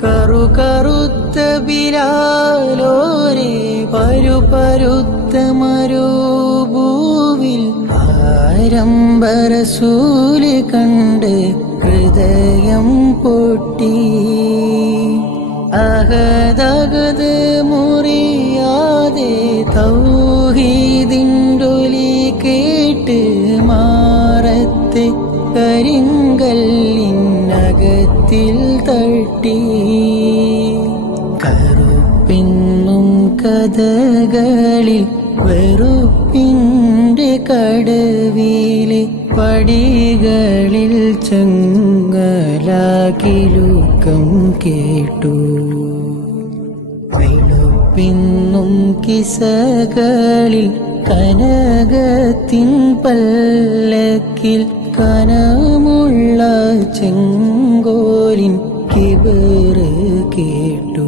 കറുകറുത്ത ബിലാലോരെ പരുപരുത്ത മരുഭൂവിൽ ആരംഭരസൂല് കണ്ട് ഹൃദയം പൊട്ടി. അഹദഗത് മുറിയാതെ തൗഹീദിൻ്റൊലി കേട്ട് മാറത്തെ കരിങ്കല്ലിനകത്തിൽ തട്ടി. കറുപ്പിന്നും കഥകളിൽ വെറുപ്പിൻ്റെ കടവിലെ പടികളിൽ ചങ്ങലാകിലുക്കം കേട്ടു. വെളുപ്പിന്നും കിസകളിൽ കനകത്തിൻ പല്ലക്കിൽ കനമുള്ള ചെങ്കോലിൻ കിബറ് കേട്ടു.